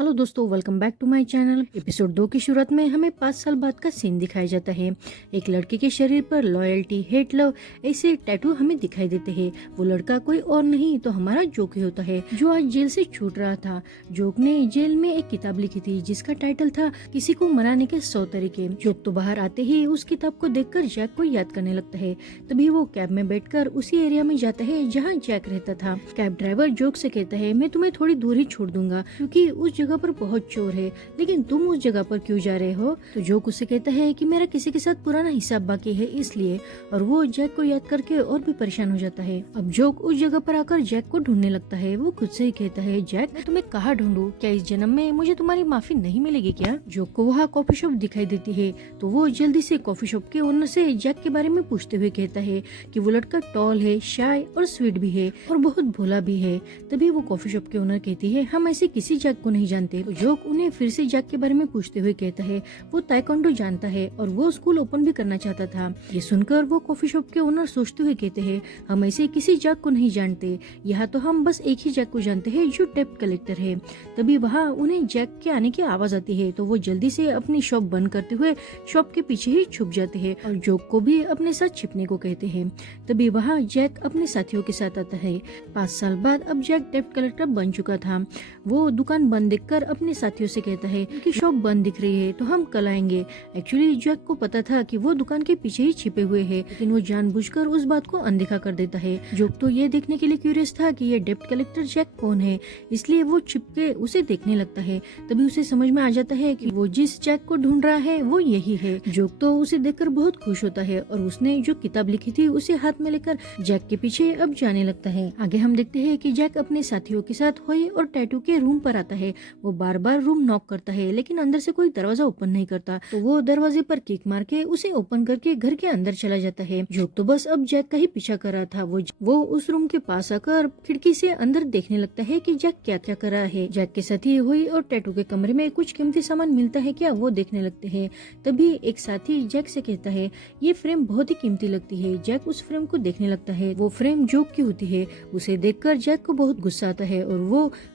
Hello दोस्तों, welcome back to my channel. Episode 2 की शुरुआत में हमें 5 साल बाद का सीन दिखाया जाता है। एक लड़के के शरीर पर लॉयल्टी, हेट, लव ऐसे टैटू हमें दिखाई देते हैं। वो लड़का कोई और नहीं तो हमारा जोक ही होता है, जो आज जेल से छूट रहा था। जोक ने जेल में एक किताब लिखी थी जिसका टाइटल था किसी को मनाने के 100 तरीके। जोक तो बाहर आते ही उस किताब को देखकर जैक को याद करने लगता है। तभी वो कैब में बैठकर उसी एरिया में जाता है जहाँ जैक रहता था। कैब ड्राइवर जोक से कहता है, मैं तुम्हें थोड़ी दूर ही छोड़ दूंगा क्योंकि उस जगह पर बहुत चोर है, लेकिन तुम उस जगह पर क्यों जा रहे हो? तो जोक उससे कहता है कि मेरा किसी के साथ पुराना हिसाब बाकी है इसलिए, और वो जैक को याद करके और भी परेशान हो जाता है। अब जोक उस जगह पर आकर जैक को ढूंढने लगता है। वो खुद से ही कहता है, जैक मैं तुम्हें कहाँ ढूंढूं? क्या इस जन्म में मुझे तुम्हारी माफी नहीं मिलेगी क्या? जोक को वहाँ कॉफी शॉप दिखाई देती है तो वो जल्दी से कॉफी शॉप के ओनर से जैक के बारे में पूछते हुए कहता है कि वो लड़का टॉल है, शाय और स्वीट भी है और बहुत भोला भी है। तभी वो कॉफी शॉप के ओनर कहती है, हम ऐसे किसी जैक को नहीं जानते। जोक उन्हें फिर से जैक के बारे में पूछते हुए कहता है वो ताइक्वांडो जानता है और वो स्कूल ओपन भी करना चाहता था। ये सुनकर वो कॉफी शॉप के ओनर सोचते हुए कहते हैं, हम ऐसे किसी जैक को नहीं जानते, यहाँ तो हम बस एक ही जैक को जानते हैं जो डेब्ट कलेक्टर है। तभी वहाँ उन्हें जैक के आने की आवाज आती है तो वो जल्दी से अपनी शॉप बंद करते हुए शॉप के पीछे ही छुप जाते हैं और जोक को भी अपने साथ छिपने को कहते हैं। तभी वहाँ जैक अपने साथियों के साथ आता है। 5 साल बाद अब जैक डेब्ट कलेक्टर बन चुका था। वो दुकान बंद देखकर अपने साथियों से कहता है कि शॉप बंद दिख रही है तो हम कल आएंगे। एक्चुअली जैक को पता था कि वो दुकान के पीछे ही छिपे हुए हैं, लेकिन वो जानबूझकर उस बात को अनदेखा कर देता है। जोक तो ये देखने के लिए क्यूरियस था कि ये डेब्ट कलेक्टर जैक कौन है, इसलिए वो छिपके उसे देखने लगता है। तभी उसे समझ में आ जाता है कि वो जिस जैक को ढूंढ रहा है वो यही है। जोक तो उसे देखकर बहुत खुश होता है और उसने जो किताब लिखी थी उसे हाथ में लेकर जैक के पीछे अब जाने लगता है। आगे हम देखते हैं कि जैक अपने साथियों के साथ होई और टैटू के रूम पर आता है। वो बार बार रूम नॉक करता है लेकिन अंदर से कोई दरवाजा ओपन नहीं करता, तो वो दरवाजे पर किक मार के उसे ओपन करके घर के अंदर चला जाता है। जोक तो बस अब जैक का ही पीछा कर रहा था। वो उस रूम के पास आकर खिड़की से अंदर देखने लगता है कि जैक क्या क्या कर रहा है। जैक के साथी हुई और टैटू के कमरे में कुछ कीमती सामान मिलता है क्या, वो देखने लगते हैं। तभी एक साथी जैक से कहता है, ये फ्रेम बहुत ही कीमती लगती है। जैक उस फ्रेम को देखने लगता है। वो फ्रेम जोक की होती है। उसे देखकर जैक को बहुत गुस्सा आता है और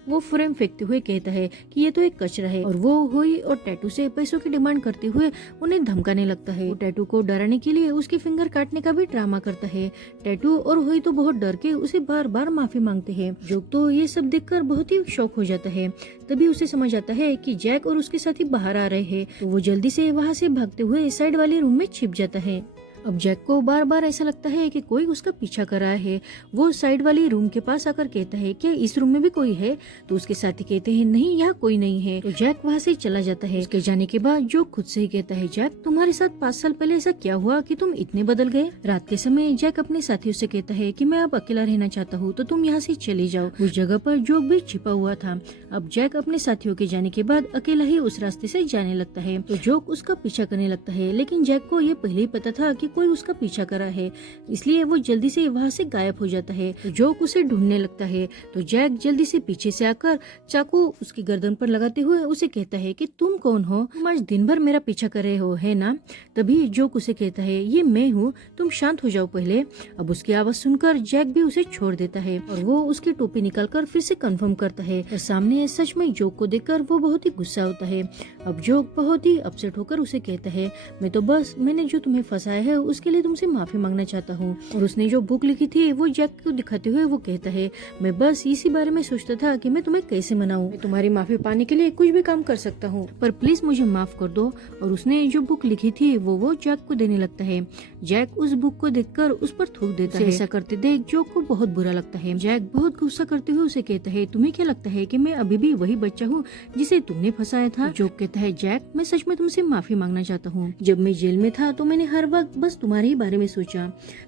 वो फ्रेम फेंकते हुए कहता है कि ये तो एक कचरा है, और वो हुई और टैटू से पैसों की डिमांड करते हुए उन्हें धमकाने लगता है। वो टैटू को डराने के लिए उसके फिंगर काटने का भी ड्रामा करता है। टैटू और हुई तो बहुत डर के उसे बार बार माफी मांगते हैं। जोक तो ये सब देखकर बहुत ही शॉक हो जाता है। तभी उसे समझ आता है कि जैक और उसके साथी बाहर आ रहे हैं, तो वो जल्दी से वहाँ से भागते हुए साइड वाले रूम में छिप जाता है। अब जैक को बार बार ऐसा लगता है कि कोई उसका पीछा कर रहा है। वो साइड वाली रूम के पास आकर कहता है, क्या इस रूम में भी कोई है? तो उसके साथी कहते हैं, नहीं यहाँ कोई नहीं है। तो जैक वहाँ से चला जाता है। उसके जाने के बाद जो खुद से ही कहता है, जैक तुम्हारे साथ 5 साल पहले ऐसा क्या हुआ कि तुम इतने बदल गए? रात के समय जैक अपने साथियों से कहता है कि मैं अब अकेला रहना चाहता हूँ, तो तुम यहाँ से चले जाओ। उस जगह पर जोक भी छिपा हुआ था। अब जैक अपने साथियों के जाने के बाद अकेला ही उस रास्ते से जाने लगता है। तो जोक उसका पीछा करने लगता है, लेकिन जैक को ये पहले ही पता था कि कोई उसका पीछा कर रहा है, इसलिए वो जल्दी से वहाँ से गायब हो जाता है। तो जोक उसे ढूंढने लगता है। तो जैक जल्दी से पीछे से आकर चाकू उसकी गर्दन पर लगाते हुए उसे कहता है कि तुम कौन हो? तुम आज दिन भर मेरा पीछा कर रहे हो, है ना? तभी जोक उसे कहता है, ये मैं हूँ, तुम शांत हो जाओ पहले। अब उसकी आवाज सुनकर जैक भी उसे छोड़ देता है और वो उसकी टोपी निकालकर फिर से कंफर्म करता है। और सामने सच में जोक को देखकर वो बहुत ही गुस्सा होता है। अब जोक बहुत ही अपसेट होकर उसे कहता है, मैंने जो तुम्हें फंसाया है उसके लिए तुमसे माफी मांगना चाहता हूँ। और उसने जो बुक लिखी थी वो जैक को दिखाते हुए वो कहता है, मैं बस इसी बारे में सोचता था कि मैं तुम्हें कैसे मनाऊं। मैं तुम्हारी माफी पाने के लिए कुछ भी काम कर सकता हूँ, पर प्लीज मुझे माफ कर दो। और उसने जो बुक लिखी थी वो जैक को देने लगता है। जैक उस बुक को देखकर उस पर थूक देता है। ऐसा करते देख जोक को बहुत बुरा लगता है। जैक बहुत गुस्सा करते हुए उसे कहता है, तुम्हें क्या लगता है कि मैं अभी भी वही बच्चा हूँ जिसे तुमने फंसाया था? जोक कहता है, जैक मैं सच में तुमसे माफी मांगना चाहता हूँ। जब मैं जेल में था तो मैंने हर वक्त बस तुम्हारे ही बारे में सोचा।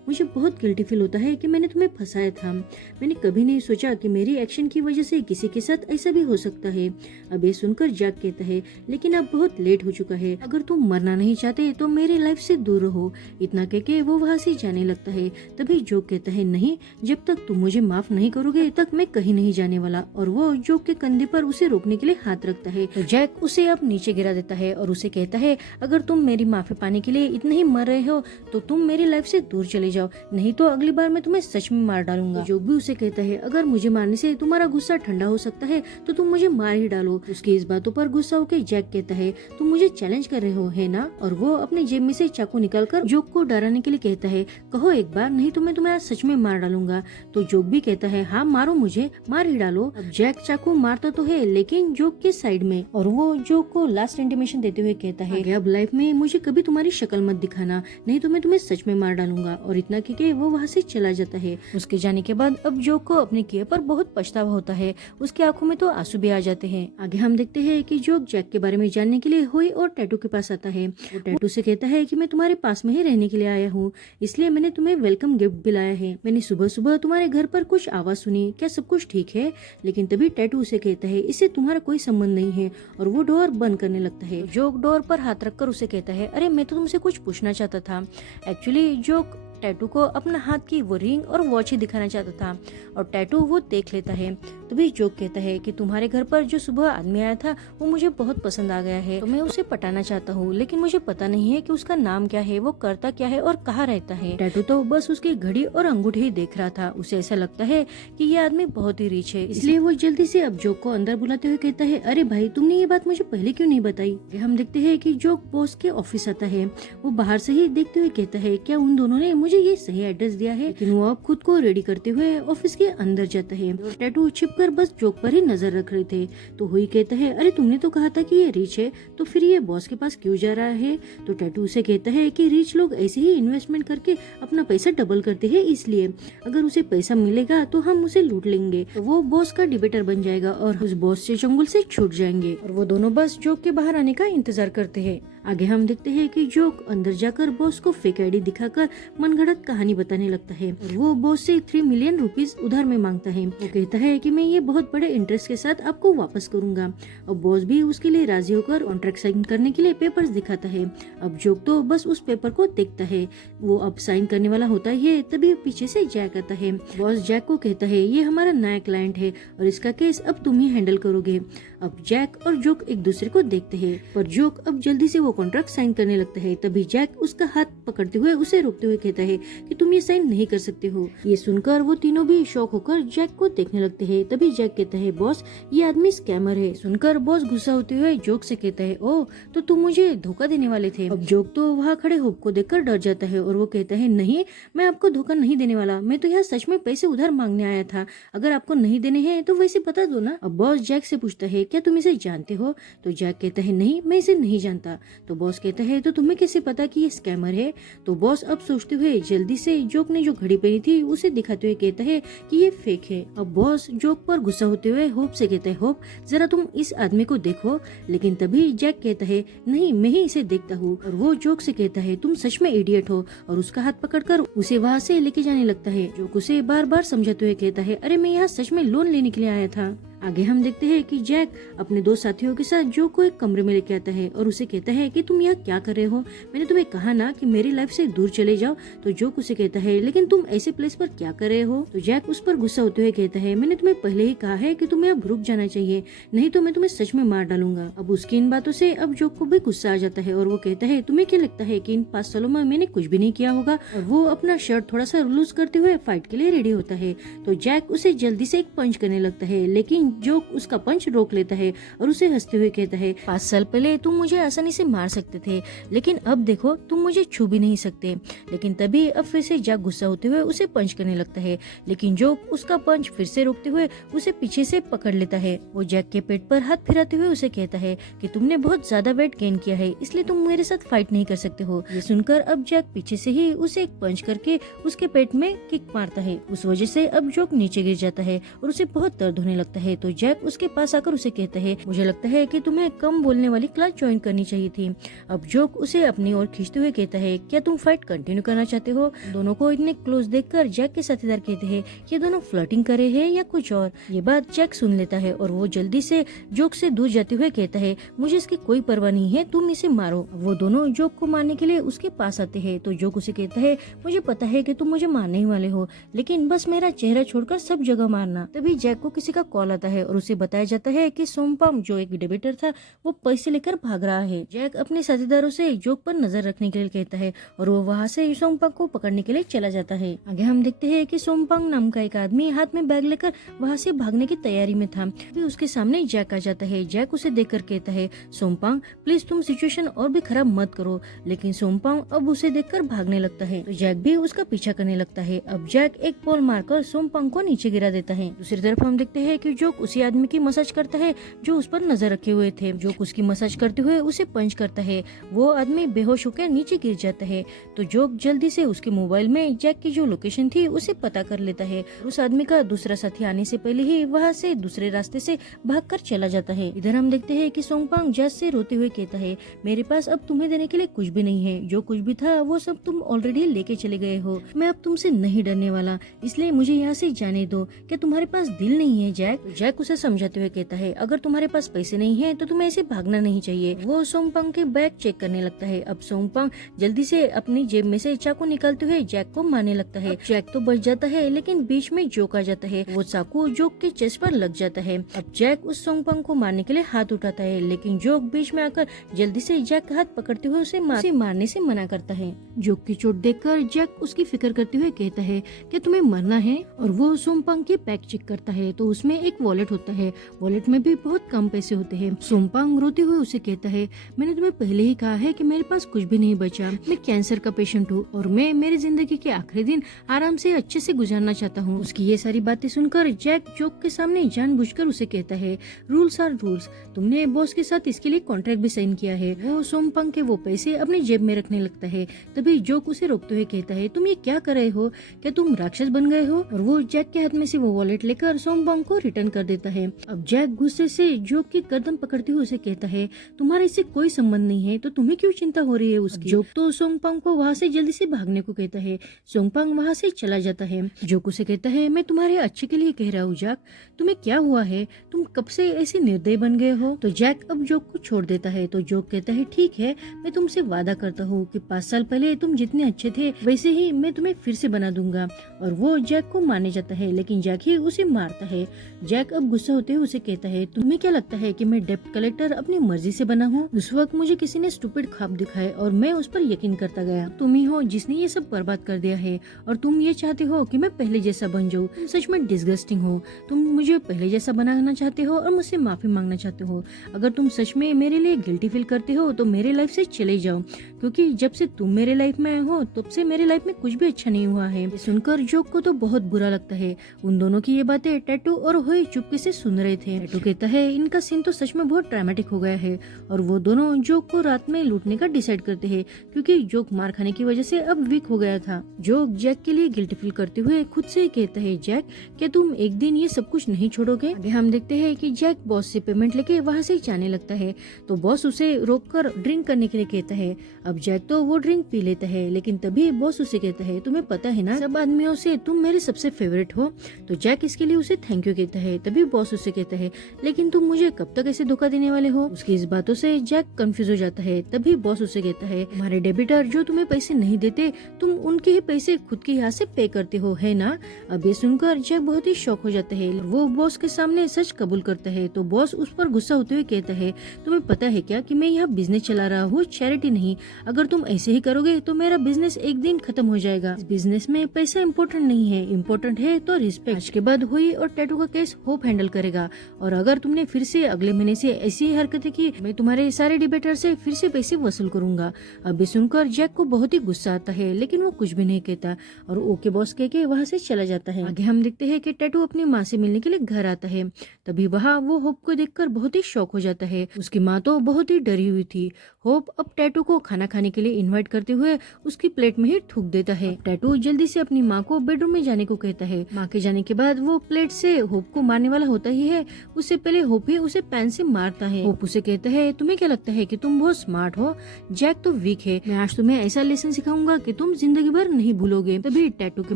मुझे बहुत गिल्टी फील होता है कि मैंने तुम्हें फंसाया था। मैंने कभी नहीं सोचा कि मेरी एक्शन की वजह से किसी के साथ ऐसा भी हो सकता है। अब ये सुनकर जैक कहता है, लेकिन अब बहुत लेट हो चुका है। अगर तुम मरना नहीं चाहते तो मेरे लाइफ से दूर रहो। इतना कहके वो वहाँ से जाने लगता है। तभी जोक कहता है, नहीं, जब तक तुम मुझे माफ नहीं करोगे तक मैं कहीं नहीं जाने वाला। और वो जोक के कंधे पर उसे रोकने के लिए हाथ रखता है। तो जैक उसे अब नीचे गिरा देता है और उसे कहता है, अगर तुम मेरी माफी पाने के लिए इतने ही मर रहे हो तो तुम मेरी लाइफ से दूर चले जाओ, नहीं तो अगली बार मैं तुम्हें सच में मार डालूंगा। जोक भी उसे कहता है अगर मुझे मारने से तुम्हारा गुस्सा ठंडा हो सकता है तो तुम मुझे मार ही डालो। उसकी इस बातों पर गुस्सा होकर जैक कहता है तुम मुझे चैलेंज कर रहे हो है ना, और वो अपनी जेब में से चाकू निकालकर जोक को डराने के लिए कहता है कहो एक बार, नहीं तो मैं तुम्हारा सच में मार डालूंगा। तो जोक भी कहता है हाँ मारो मुझे, मार ही डालो। अब जैक चाकू मारता तो है लेकिन जोक के साइड में, और वो जोक को लास्ट इंटीमेशन देते हुए कहता है अब लाइफ में मुझे कभी तुम्हारी शक्ल मत दिखाना, नहीं तो मैं तुम्हें सच में मार डालूंगा। और इतना कहके वो वहाँ से चला जाता है। उसके जाने के बाद अब जोक को अपने किए पर बहुत पछतावा होता है, उसकी आंखों में तो आंसू भी आ जाते हैं। आगे हम देखते हैं कि जोक जैक के बारे में जानने के लिए हुई और टैटू के पास आता है। वो टैटू से कहता है कि मैं तुम्हारे पास में ही रहने के लिए आया हूँ, इसलिए मैंने तुम्हें वेलकम गिफ्ट भी लाया है। मैंने सुबह सुबह तुम्हारे घर पर कुछ आवाज सुनी, क्या सब कुछ ठीक है? लेकिन तभी टैटू उसे कहता है इससे तुम्हारा कोई संबंध नहीं है, और वो डोर बंद करने लगता है। जोक डोर पर हाथ रखकर उसे कहता है अरे मैं तो तुमसे कुछ पूछना चाहता था। एक्चुअली जोक टैटू को अपना हाथ की वो रिंग और वॉच ही दिखाना चाहता था, और टैटू वो देख लेता है। तभी जोक कहता है कि तुम्हारे घर पर जो सुबह आदमी आया था वो मुझे बहुत पसंद आ गया है, तो मैं उसे पटाना चाहता हूँ, लेकिन मुझे पता नहीं है कि उसका नाम क्या है, वो करता क्या है और कहाँ रहता है। टैटू तो बस उसकी घड़ी और अंगूठी ही देख रहा था। उसे ऐसा लगता है कि ये आदमी बहुत ही रिच है, इसलिए वो जल्दी से अब जोक को अंदर बुलाते हुए कहता है अरे भाई तुमने ये बात मुझे पहले क्यों नहीं बताई। हम देखते हैं कि जोक बॉस के ऑफिस आता है। वो बाहर से ही देखते हुए कहता है क्या उन दोनों ने मुझे ये सही एड्रेस दिया है, लेकिन वो अब खुद को रेडी करते हुए ऑफिस के अंदर जाता है। टैटू छिपकर बस जोक पर ही नजर रख रहे थे। तो हुई कहता है अरे तुमने तो कहा था कि ये रिच है, तो फिर ये बॉस के पास क्यों जा रहा है? तो टैटू उसे कहता है कि रिच लोग ऐसे ही इन्वेस्टमेंट करके अपना पैसा डबल करते हैं, इसलिए अगर उसे पैसा मिलेगा तो हम उसे लूट लेंगे, तो वो बॉस का डिबेटर बन जाएगा और उस बॉस से चंगुल से छूट जाएंगे। और वो दोनों बस जोक के बाहर आने का इंतजार करते हैं। आगे हम देखते हैं कि जोक अंदर जाकर बॉस को फेक आईडी दिखाकर मनगढ़ंत कहानी बताने लगता है, और वो बॉस से 3 मिलियन रुपीस उधार में मांगता है। वो कहता है कि मैं ये बहुत बड़े इंटरेस्ट के साथ आपको वापस करूंगा, और बॉस भी उसके लिए राजी होकर कॉन्ट्रैक्ट साइन करने के लिए पेपर्स दिखाता है। अब जोक तो बस उस पेपर को देखता है, वो अब साइन करने वाला होता है, तभी पीछे से जैक आता है। बॉस जैक को कहता है ये हमारा नया क्लाइंट है और इसका केस अब तुम ही हैंडल करोगे। अब जैक और जोक एक दूसरे को देखते हैं, पर जोक अब जल्दी से वो कॉन्ट्रैक्ट साइन करने लगता है। तभी जैक उसका हाथ पकड़ते हुए उसे रोकते हुए कहता है कि तुम ये साइन नहीं कर सकते हो। ये सुनकर वो तीनों भी शॉक होकर जैक को देखने लगते हैं। तभी जैक कहता है बॉस ये आदमी स्कैमर है। सुनकर बॉस गुस्सा होते हुए जोक से कहता है ओह तो तुम मुझे धोखा देने वाले थे। अब जोक तो वहाँ खड़े होप को देखकर डर जाता है और वो कहता है नहीं मैं आपको धोखा नहीं देने वाला, मैं तो यहाँ सच में पैसे उधार मांगने आया था, अगर आपको नहीं देने हैं तो वैसे बता दो ना। अब बॉस जैक से पूछता है क्या तुम इसे जानते हो? तो जैक कहता है नहीं मैं इसे नहीं जानता। तो बॉस कहता है तो तुम्हें कैसे पता कि ये स्कैमर है? तो बॉस अब सोचते हुए जल्दी से जोक ने जो घड़ी पहनी थी उसे दिखाते हुए कहता है कि ये फेक है। अब बॉस जोक पर गुस्सा होते हुए होप से कहता है होप जरा तुम इस आदमी को देखो, लेकिन तभी जैक कहता है नहीं मैं ही इसे देखता हूँ, और वो जोक से कहता है तुम सच में इडियट हो, और उसका हाथ पकड़कर उसे वहाँ से लेके जाने लगता है। जोक उसे बार बार समझाते हुए कहता है अरे मैं यहाँ सच में लोन लेने के लिए आया था। आगे हम देखते हैं कि जैक अपने 2 साथियों के साथ जोक को एक कमरे में लेके आता है और उसे कहता है कि तुम यहाँ क्या कर रहे हो, मैंने तुम्हें कहा ना कि मेरी लाइफ से दूर चले जाओ। तो जोक उसे कहता है लेकिन तुम ऐसे प्लेस पर क्या कर रहे हो? तो जैक उस पर गुस्सा होते हुए कहता है मैंने तुम्हें पहले ही कहा है कि तुम्हें अब रुक जाना चाहिए, नहीं तो मैं तुम्हें सच में मार डालूंगा। अब उसकी इन बातों से अब जोक को भी गुस्सा आ जाता है और वो कहता है तुम्हें क्या लगता है कि इन 5 सालों में मैंने कुछ भी नहीं किया होगा? और वो अपना शर्ट थोड़ा सा लूज करते हुए फाइट के लिए रेडी होता है। तो जैक उसे जल्दी से एक पंच करने लगता है, लेकिन जोक उसका पंच रोक लेता है और उसे हंसते हुए कहता है 5 साल पहले तुम मुझे आसानी से मार सकते थे, लेकिन अब देखो तुम मुझे छू भी नहीं सकते। लेकिन तभी अब फिर से जैक गुस्सा होते हुए उसे पंच करने लगता है, लेकिन जोक उसका पंच फिर से रोकते हुए उसे पीछे से पकड़ लेता है। वो जैक के पेट पर हाथ फिराते हुए उसे कहता है कि तुमने बहुत ज्यादा वेट गेन किया है, इसलिए तुम मेरे साथ फाइट नहीं कर सकते हो। ये सुनकर अब जैक पीछे से ही उसे एक पंच करके उसके पेट में किक मारता है। उस वजह से अब जोक नीचे गिर जाता है और उसे बहुत दर्द होने लगता है। तो जैक उसके पास आकर उसे कहता है मुझे लगता है कि तुम्हें कम बोलने वाली क्लास ज्वाइन करनी चाहिए थी। अब जोक उसे अपनी ओर खींचते हुए कहता है क्या तुम फाइट कंटिन्यू करना चाहते हो? दोनों को इतने क्लोज देखकर जैक के साथीदार कहते हैं ये दोनों फ्लर्टिंग करे हैं या कुछ और। ये बात जैक सुन लेता है और वो जल्दी से जोक से दूर जाते हुए कहता है मुझे इसकी कोई परवाह नहीं है, तुम इसे मारो। वो दोनों जोक को मारने के लिए उसके पास आते हैं। तो जोक उसे कहता है मुझे पता है कि तुम मुझे मारने ही वाले हो, लेकिन बस मेरा चेहरा छोड़कर सब जगह मारना। तभी जैक को किसी का कॉल आता आता है और उसे बताया जाता है कि सोमपांग जो एक डेबिटर था वो पैसे लेकर भाग रहा है। जैक अपने साथीदारों से जोक पर नजर रखने के लिए कहता है और वो वहाँ से सोमपांग को पकड़ने के लिए चला जाता है। आगे हम देखते हैं कि सोमपांग नाम का एक आदमी हाथ में बैग लेकर वहाँ से भागने की तैयारी में था। फिर उसके सामने जैक आ जाता है। जैक उसे देखकर कहता है, सोमपांग प्लीज तुम सिचुएशन और भी खराब मत करो। लेकिन सोमपांग अब उसे देखकर भागने लगता है तो जैक भी उसका पीछा करने लगता है। अब जैक एक बॉल मारकर सोमपांग को नीचे गिरा देता है। दूसरी तरफ हम देखते हैं कि जोक उसी आदमी की मसाज करता है जो उस पर नजर रखे हुए थे। जोक उसकी मसाज करते हुए उसे पंच करता है। वो आदमी बेहोश होकर नीचे गिर जाता है तो जोक जल्दी से उसके मोबाइल में जैक की जो लोकेशन थी उसे पता कर लेता है। उस आदमी का दूसरा साथी आने से पहले ही वहाँ से दूसरे रास्ते से भागकर चला जाता है। इधर हम देखते हैं कि सोमपांग जैक से रोते हुए कहता है, मेरे पास अब तुम्हें देने के लिए कुछ भी नहीं है। जो कुछ भी था वो सब तुम ऑलरेडी लेके चले गए हो। मैं अब तुमसे नहीं डरने वाला, इसलिए मुझे यहाँ से जाने दो। क्या तुम्हारे पास दिल नहीं है जैक? जैक उसे समझाते हुए कहता है, अगर तुम्हारे पास पैसे नहीं है तो तुम्हें ऐसे भागना नहीं चाहिए। वो सोमपांग के बैग चेक करने लगता है। अब सोमपांग जल्दी से अपनी जेब में से चाकू निकालते हुए जैक को मारने लगता है। जैक तो बच जाता है लेकिन बीच में जोक आ जाता है। वो चाकू जोक के चेस्ट पर लग जाता है। अब जैक उस सोमपांग को मारने के लिए हाथ उठाता है लेकिन जोक बीच में आकर जल्दी से जैक का हाथ पकड़ते हुए उसे मारने से मना करता है। जोक की चोट देखकर जैक उसकी फिक्र करते हुए कहता है कि तुम्हें मरना है और वो सोमपांग के बैग चेक करता है तो उसमें एक वॉलेट होता है। वॉलेट में भी बहुत कम पैसे होते हैं। सोमपांग रोते हुए उसे कहता है, मैंने तुम्हें पहले ही कहा है कि मेरे पास कुछ भी नहीं बचा। मैं कैंसर का पेशेंट हूँ और मैं मेरी जिंदगी के आखिरी दिन आराम से अच्छे से गुजारना चाहता हूँ। उसकी ये सारी बातें सुनकर जैक जोक के सामने जानबूझकर उसे कहता है, रूल्स आर रूल्स। तुमने बॉस के साथ इसके लिए कॉन्ट्रैक्ट भी साइन किया है। वो सोमपांग के वो पैसे अपनी जेब में रखने लगता है। तभी जोक उसे रोकते हुए कहता है, तुम ये क्या कर रहे हो? क्या तुम राक्षस बन गए हो? और वो जैक के हाथ में से वो वॉलेट लेकर सोमपांग को रिटर्न कर देता है। अब जैक गुस्से से जोक की गर्दन पकड़ते हुए उसे कहता है, तुम्हारा इससे कोई संबंध नहीं है तो तुम्हें क्यों चिंता हो रही है उसकी? जोक तो सोमपांग को वहाँ से जल्दी से भागने को कहता है। सोमपांग वहाँ से चला जाता है। जोक उसे कहता है, मैं तुम्हारे अच्छे के लिए कह रहा हूँ जैक, तुम्हें क्या हुआ है? तुम कब से ऐसे निर्दयी बन गए हो? तो जैक अब जोक को छोड़ देता है। तो जोक कहता है, ठीक है, मैं तुमसे वादा करता हूँ कि 5 साल पहले तुम जितने अच्छे थे वैसे ही मैं तुम्हें फिर से बना दूंगा। और वो जैक को मारने जाता है लेकिन जैक ही उसे मारता है। जैक अब गुस्सा होते हुए उसे कहता है, तुम्हें क्या लगता है कि मैं डेब्ट कलेक्टर अपनी मर्जी से बना हूँ? उस वक्त मुझे किसी ने स्टूपिड ख्वाब दिखाए और मैं उस पर यकीन करता गया। तुम ही हो जिसने ये सब बर्बाद कर दिया है और तुम ये चाहते हो कि मैं पहले जैसा बन जाऊँ। तुम सच में डिस्गस्टिंग हो। तुम मुझे पहले जैसा बनाना चाहते हो और मुझसे माफी मांगना चाहते हो। अगर तुम सच में मेरे लिए गिल्टी फील करते हो तो मेरे लाइफ से चले जाओ, क्योंकि जब से तुम मेरे लाइफ में आए हो तब से मेरे लाइफ में कुछ भी अच्छा नहीं हुआ है। ये सुनकर जोक को तो बहुत बुरा लगता है। उन दोनों की ये बातें टैटू और होई चुपके से सुन रहे थे। टैटू कहता है, इनका सीन तो सच में बहुत ड्रामेटिक हो गया है। और वो दोनों जोक को रात में लूटने का डिसाइड करते हैं क्योंकि जोक मार खाने की वजह से अब वीक हो गया था। जोक जैक के लिए गिल्ट फील करते हुए खुद से कहता है, जैक क्या तुम एक दिन ये सब कुछ नहीं छोड़ोगे? आगे हम देखते हैं कि जैक बॉस से पेमेंट लेके वहाँ से जाने लगता है तो बॉस उसे रोककर ड्रिंक करने के लिए कहता है। अब जैक तो वो ड्रिंक पी लेता है लेकिन तभी बॉस उसे कहता है, तुम्हें पता है ना सब आदमियों से तुम मेरे सबसे फेवरेट हो। तो जैक इसके लिए उसे थैंक यू कहता है। तभी बॉस उसे कहता है, लेकिन तुम मुझे कब तक ऐसे धोखा देने वाले हो? उसकी इस बातों से जैक कंफ्यूज हो जाता है। तभी बॉस उसे कहता है, तुम्हारे डेबिटर जो तुम्हें पैसे नहीं देते तुम उनके ही पैसे खुद की यहाँ से पे करते हो, है ना? अब ये सुनकर जैक बहुत ही शॉक हो जाता है। वो बॉस के सामने सच कबूल करता है। तो बॉस उस पर गुस्सा होते हुए कहता है, तुम्हें पता है क्या कि मैं यहाँ बिजनेस चला रहा हूँ, चैरिटी नहीं। अगर तुम ऐसे ही करोगे तो मेरा बिजनेस एक दिन खत्म हो जाएगा। इस बिजनेस में पैसा इम्पोर्टेंट नहीं है, इम्पोर्टेंट है तो रिस्पेक्ट। आज के बाद हुई और टैटू का केस होप हैंडल करेगा और अगर तुमने फिर से अगले महीने से ऐसी हरकतें की मैं तुम्हारे सारे डिबेटर से फिर से पैसे वसूल करूंगा। अब सुनकर जैक को बहुत ही गुस्सा आता है लेकिन वो कुछ भी नहीं कहता और ओके बॉस कह के वहाँ से चला जाता है। आगे हम देखते हैं कि टैटू अपनी माँ से मिलने के लिए घर आता है। तभी वहाँ वो होप को देखकर बहुत ही शॉक हो जाता है। उसकी माँ तो बहुत ही डरी हुई थी। होप अब टैटू को खाना खाने के लिए इनवाइट करते हुए उसकी प्लेट में ही थूक देता है। टैटू जल्दी से अपनी माँ को बेडरूम में जाने को कहता है। माँ के जाने के बाद वो प्लेट से होप को मारने वाला होता ही है, उससे पहले होप ही उसे पेन से मारता है। होप उसे कहता है, तुम्हें क्या लगता है कि तुम बहुत स्मार्ट हो? जैक तो वीक है। मैं आज तुम्हें ऐसा लेसन सिखाऊंगा कि तुम जिंदगी भर नहीं भूलोगे। तभी टैटू की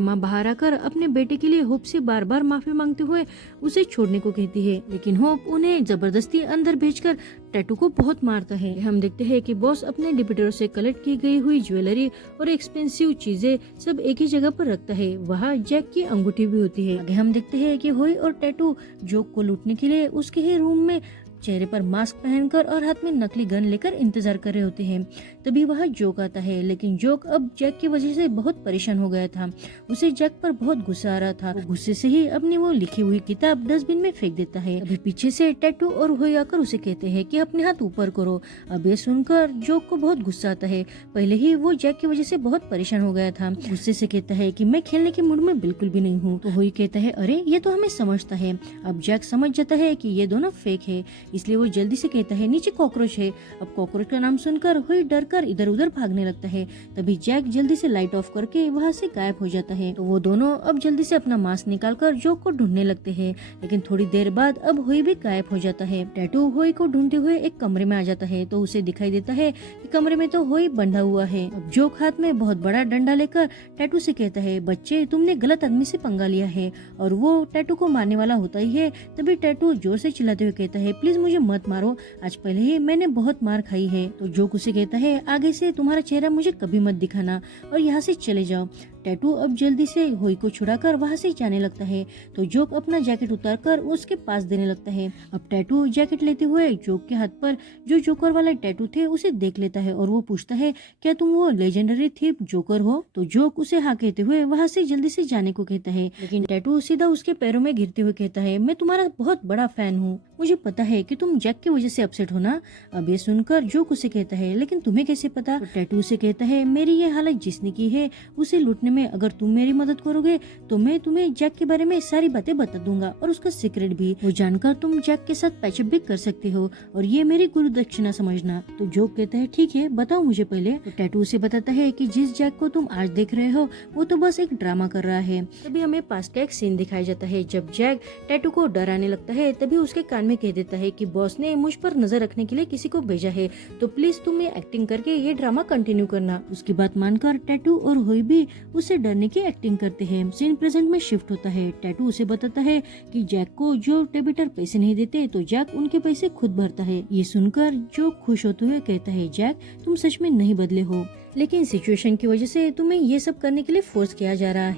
माँ बाहर आकर अपने बेटे के लिए होप से बार बार माफी मांगते हुए उसे छोड़ने को कहती है लेकिन होप उन्हें जबरदस्ती अंदर भेजकर टैटू को बहुत मारता है। हम देखते हैं कि बॉस अपने डिबिटरों से कलेक्ट की गई हुई ज्वेलरी और एक्सपेंसिव चीजें सब एक ही जगह पर रखता है। वहाँ जैक की अंगूठी भी होती है। आगे हम देखते हैं कि होई और टैटू जोक को लूटने के लिए उसके ही रूम में चेहरे पर मास्क पहनकर और हाथ में नकली गन लेकर इंतजार कर रहे होते हैं। तभी वह जोक आता है, लेकिन जोक अब जैक की वजह से बहुत परेशान हो गया था। उसे जैक पर बहुत गुस्सा आ रहा था। वो गुस्से से ही अपनी वो लिखी हुई किताब डस्टबिन में फेंक देता है। अभी पीछे से टैटू और होई आकर उसे कहते हैं कि अपने हाथ ऊपर करो। अब ये सुनकर जोक को बहुत गुस्सा आता है। पहले ही वो जैक की वजह से बहुत परेशान हो गया था। गुस्से से कहता है कि मैं खेलने के मूड में बिल्कुल भी नहीं हूँ। तो होई कहता है, अरे ये तो हमें समझता है। अब जैक समझ जाता है कि ये दोनों फेक है, इसलिए वो जल्दी से कहता है नीचे कॉकरोच है। अब कॉकरोच का नाम सुनकर हुई डर कर इधर उधर भागने लगता है। तभी जैक जल्दी से लाइट ऑफ करके वहाँ से गायब हो जाता है। तो वो दोनों अब जल्दी से अपना मास्क निकालकर जोक को ढूंढने लगते हैं, लेकिन थोड़ी देर बाद अब हुई भी गायब हो जाता है। टैटू हुई को ढूंढते हुए एक कमरे में आ जाता है, तो उसे दिखाई देता है कि कमरे में तो हुई बंधा हुआ है। अब जोक हाथ में बहुत बड़ा डंडा लेकर टैटू से कहता है, बच्चे तुमने गलत आदमी से पंगा लिया है, और वो टैटू को मारने वाला होता ही है। तभी टैटू जोर से चिल्लाते हुए कहता है, प्लीज मुझे मत मारो, आज पहले ही मैंने बहुत मार खाई है। तो जोक उसे कहता है, आगे से तुम्हारा चेहरा मुझे कभी मत दिखाना और यहाँ से चले जाओ। टैटू अब जल्दी से होई को छुड़ाकर वहाँ से जाने लगता है। तो जोक अपना जैकेट उतारकर उसके पास देने लगता है। अब टैटू जैकेट लेते हुए जोक के हाथ पर जो जोकर वाला टैटू थे उसे देख लेता है और वो पूछता है, क्या तुम वो लेजेंडरी थीफ जोकर हो? तो जोक उसे हाँ कहते हुए वहाँ से जल्दी से जाने को कहता है, लेकिन टैटू सीधा उसके पैरों में गिरते हुए कहता है, मैं तुम्हारा बहुत बड़ा फैन हूँ, मुझे पता है कि तुम जैक की वजह से अपसेट हो ना। अब ये सुनकर जोक उसे कहता है, लेकिन तुम्हें कैसे पता? तो टैटू उसे कहता है, मेरी ये हालत जिसने की है उसे लूटने में अगर तुम मेरी मदद करोगे तो मैं तुम्हें जैक के बारे में सारी बातें बता दूंगा और उसका सीक्रेट भी। वो जानकर तुम जैक के साथ पैचअप भी कर सकते हो और ये मेरी गुरु दक्षिणा समझना। तो जोक कहता है, ठीक है बताओ मुझे पहले। तो टैटू उसे बताता है कि जिस जैक को तुम आज देख रहे हो वो तो बस एक ड्रामा कर रहा है। तभी हमें पास्ट का एक सीन दिखाया जाता है। जब जैक टैटू को डराने लगता है तभी उसके कान में कह देता है कि बॉस ने मुझ पर नजर रखने के लिए किसी को भेजा है, तो प्लीज तुम एक्टिंग करके ये ड्रामा कंटिन्यू करना। उसकी बात मानकर टैटू और होई भी उससे डरने की एक्टिंग करते हैं। सीन प्रेजेंट में शिफ्ट होता है। टैटू उसे बताता है कि जैक को जो डेबिटर पैसे नहीं देते तो जैक उनके पैसे खुद भरता है। ये सुनकर जो खुश होते हुए कहता है, जैक तुम सच में नहीं बदले हो, लेकिन सिचुएशन की वजह से तुम्हें ये सब करने के लिए फोर्स किया जा रहा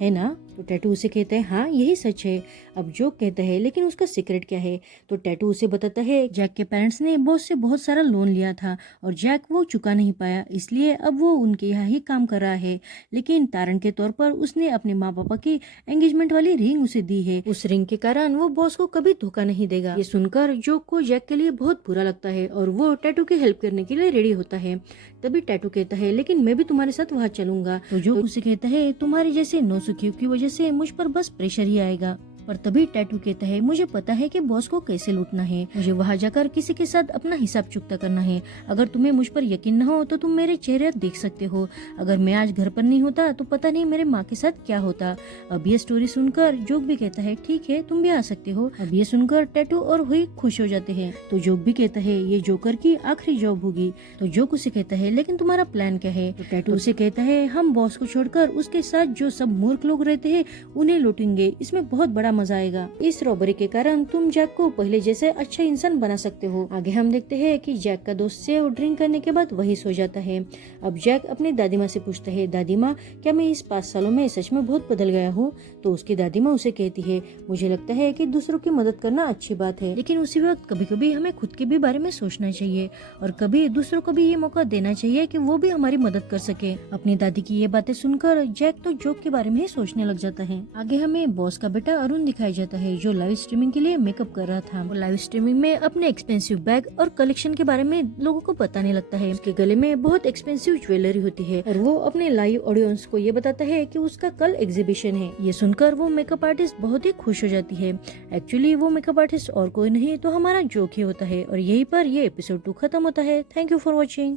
है ना? तो टैटू उसे कहता है, हाँ यही सच है। अब जोक कहता है, लेकिन उसका सीक्रेट क्या है? तो टैटू उसे बताता है, जैक के पेरेंट्स ने बॉस से बहुत सारा लोन लिया था और जैक वो चुका नहीं पाया, इसलिए अब वो उनके यहाँ ही काम कर रहा है। लेकिन तारण के तौर पर उसने अपने माँ पापा की एंगेजमेंट वाली रिंग उसे दी है। उस रिंग के कारण वो बॉस को कभी धोखा नहीं देगा। ये सुनकर जोक को जैक के लिए बहुत बुरा लगता है और वो टैटू की हेल्प करने के लिए रेडी होता है। तभी टैटू कहता है, लेकिन मैं भी तुम्हारे साथ वहाँ चलूंगा। तो जोक उसे कहता है, तुम्हारे जैसे नौसिखियों की वजह से मुझ पर बस प्रेशर ही आएगा। पर तभी टैटू कहता है, मुझे पता है कि बॉस को कैसे लूटना है, मुझे वहाँ जाकर किसी के साथ अपना हिसाब चुकता करना है। अगर तुम्हें मुझ पर यकीन न हो तो तुम मेरे चेहरे देख सकते हो। अगर मैं आज घर पर नहीं होता तो पता नहीं मेरे माँ के साथ क्या होता। अब ये स्टोरी सुनकर जोक भी कहता है, ठीक है तुम भी आ सकते हो। अब ये सुनकर टैटू और हुई खुश हो जाते हैं। तो जोक भी कहता है, ये जोकर की आखिरी जॉब होगी। तो जोक उसे कहता है, लेकिन तुम्हारा प्लान क्या है? तो टैटू उसे कहता है, हम बॉस को छोड़कर उसके साथ जो सब मूर्ख लोग रहते हैं उन्हें लूटेंगे, इसमें बहुत बड़ा मजा आएगा। इस रॉबरी के कारण तुम जैक को पहले जैसे अच्छा इंसान बना सकते हो। आगे हम देखते हैं कि जैक का दोस्त सेव ड्रिंक करने के बाद वही सो जाता है। अब जैक अपनी दादी माँ से पूछता है, दादी माँ क्या मैं इस 5 सालों में सच में बहुत बदल गया हूँ? तो उसकी दादी माँ उसे कहती है, मुझे लगता है कि दूसरों की मदद करना अच्छी बात है, लेकिन उसी वक्त कभी कभी हमें खुद के भी बारे में सोचना चाहिए और कभी दूसरों को भी ये मौका देना चाहिए कि वो भी हमारी मदद कर सके। अपनी दादी की ये बातें सुनकर जैक तो जोक के बारे में ही सोचने लग जाता है। आगे हमें बॉस का बेटा अरुण दिखाया जाता है, जो लाइव स्ट्रीमिंग के लिए मेकअप कर रहा था। वो लाइव स्ट्रीमिंग में अपने एक्सपेंसिव बैग और कलेक्शन के बारे में लोगों को बताने लगता है। उसके गले में बहुत एक्सपेंसिव ज्वेलरी होती है और वो अपने लाइव ऑडियंस को ये बताता है कि उसका कल एग्जीबिशन है। ये सुनकर वो मेकअप आर्टिस्ट बहुत ही खुश हो जाती है। एक्चुअली वो मेकअप आर्टिस्ट और कोई नहीं तो हमारा जोक ही होता है। और यहीं पर ये एपिसोड 2 खत्म होता है। Thank you for watching.